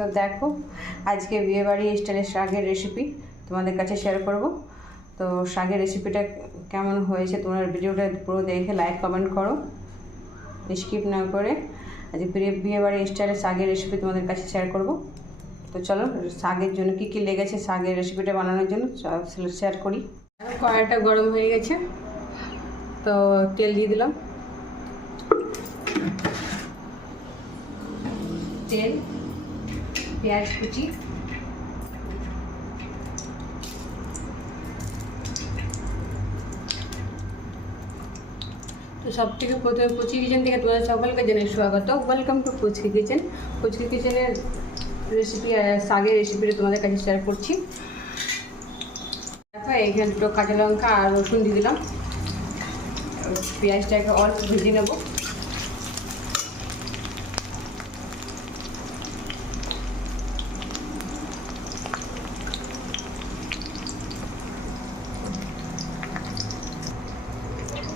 তো দেখো, আজকে বিয়েবাড়ি স্টাইলের শাকের রেসিপি তোমাদের কাছে শেয়ার করব। তো শাকের রেসিপিটা কেমন হয়েছে তোমরা ভিডিওটা পুরো দেখে লাইক কমেন্ট করো। স্কিপ না করে আজকে বিয়ে, বিয়েবাড়ি স্টাইলের শাকের রেসিপি তোমাদের কাছে শেয়ার করব। তো চলো, শাকের জন্য কী কী লেগেছে শাকের রেসিপিটা বানানোর জন্য শেয়ার করি। কড়াইটা গরম হয়ে গেছে। তো তেল দিয়ে দিলাম। তেল পেঁয়াজ কুচি। তো সব থেকে প্রথমে কুচি কিচেন থেকে তোমাদের সকলকে জানাই স্বাগত। Welcome to Kuchki kitchen. Kuchki কিচেনের রেসিপি শাগের রেসিপিটা তোমাদের কাছে শেয়ার করছি। দেখো এইখানে দুটো কাঁচা লঙ্কা আর রসুন দিয়ে দিলাম। পেঁয়াজটাকে অল্প ভেজে নেব।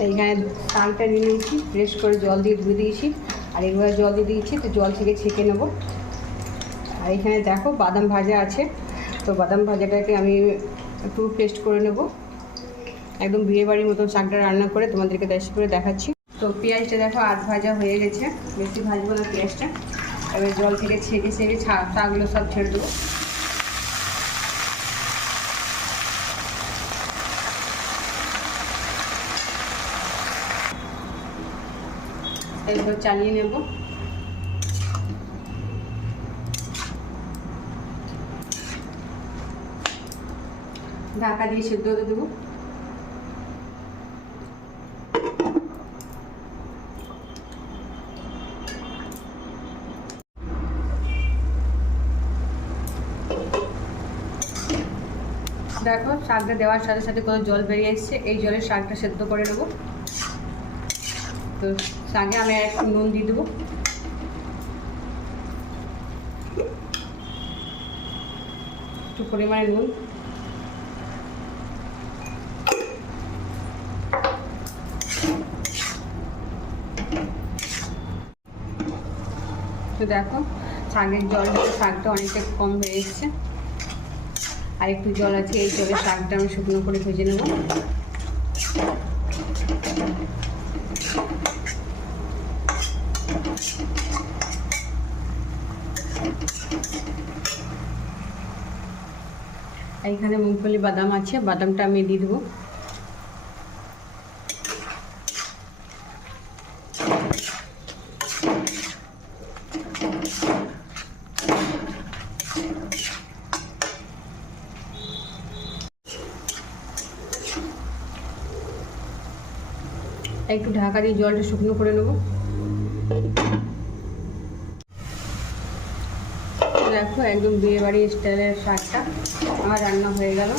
এইখানে তালটা নিয়ে নিয়েছি ফ্রেশ করে জল দিয়ে ধুয়ে দিয়েছি। আর এগুলো জল দিয়ে দিয়েছি, তো জল থেকে ছেঁকে নেব। আর এখানে দেখো বাদাম ভাজা আছে, তো বাদাম ভাজাটাকে আমি একটু পেস্ট করে নেব। একদম বিয়ে বাড়ির মতন শাকটা রান্না করে তোমাদেরকে দেশ করে দেখাচ্ছি। তো পেঁয়াজটা দেখো আধ ভাজা হয়ে গেছে, বেশি ভাজবো না পেঁয়াজটা। এবার জল থেকে ছেঁকে ছেঁকে শাকগুলো সব ছেড়ে দেবো। চালিয়ে নেব। ঢাকা দিয়ে সেদ্ধ হতে দেবো। দেখো, শাকটা দেওয়ার সাথে সাথে কত জল বেরিয়ে এসছে। এই জলে শাকটা সেদ্ধ করে নেব। তো শাকে আমি একটু নুন দিয়ে দেবো। একটু পরিমাণে নুন। তো দেখো, শাকের জল, শাকটা অনেকটা কম হয়ে এসছে। আর একটু জল আছে, এই জলে শাকটা আমি শুকনো করে ভেজে নেব। এইখানে মুগফলি বাদাম আছে বাদামটা আমি দিয়ে দেবো। একটু ঢাকা দিয়ে জলটা শুকনো করে নেব। দেখো, একদম বিয়ে বাড়ির স্টাইলের শাকটা আমার রান্না হয়ে গেল।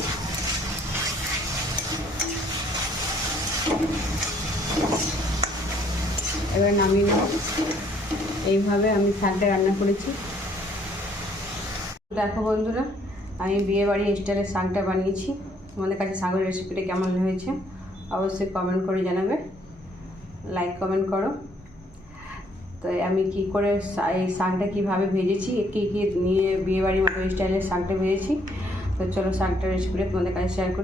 এবার নামিয়ে নেব। এইভাবে আমি শাকটা রান্না করেছি। দেখো বন্ধুরা, আমি বিয়ে বাড়ির স্টাইলের শাকটা বানিয়েছি। তোমাদের কাছে শাকের রেসিপিটা কেমন হয়েছে, অবশ্যই কমেন্ট করে জানাবে। লাইক কমেন্ট করো। তো আমি কি করে এই শাকটা কীভাবে ভেজেছি, কী কী নিয়ে বিয়েবাড়ির মতো স্টাইলের শাকটা ভেজেছি। তো চলো শাকটা রেসিপিটা তোমাদের কাছে শেয়ার করি।